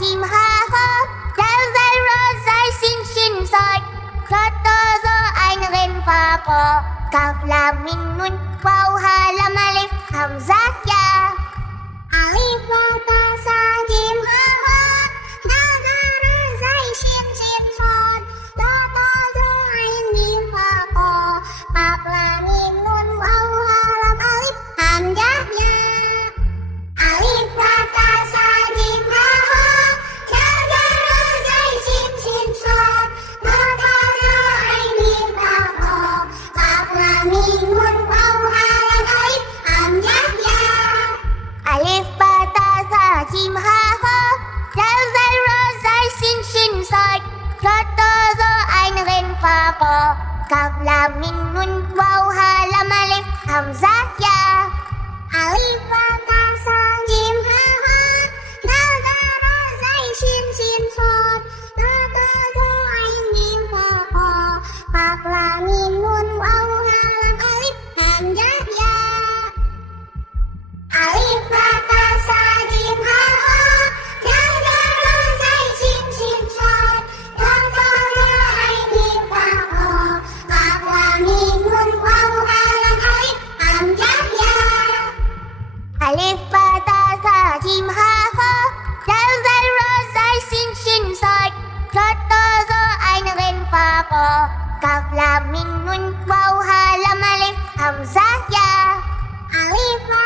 jim ha ha, dal zal ra zai sin shin sai, ta ta za ein ren fa ko, kaf lam mim nun waw ha lam alif hamzah ya. Alif ba ta sa jim ha ha, dal zal ra zai shin shin sai, ta ta za ein mim fa ko, kaf lam mim nun waw ha lam alif hamzah ya. Alif ba ta sa jim ha ha, dal zal ra zai shin shin sai, ta ta za ein mim fa ko, kaf lam mim nun waw ha lam alif hamzah ya. Alif ba ta sa jim ha ha, dal zal ra zai sin shin sai, ta ta za ein ren fa ko, kaf lam mim nun waw ha lam alif hamzah ya. Alif ba ta sa jim ha ha, dal zal ra zai sin shin sai, ta ta za ein mim fa ko, kaf lam mim nun waw ha lam alif hamzah ya. Alif ba ta sa jim ha ha, dal zal ra zai sin shin sai, ta ta za ein mim fa ko, kaf lam mim nun waw ha lam alif hamzah ya. Alif ba ta sa jim ha ha, dal zal ra zai sin shin sai, ta ta za ein ren fa ko, kaf lam mim nun waw ha lam alif hamzah ya. Alif ba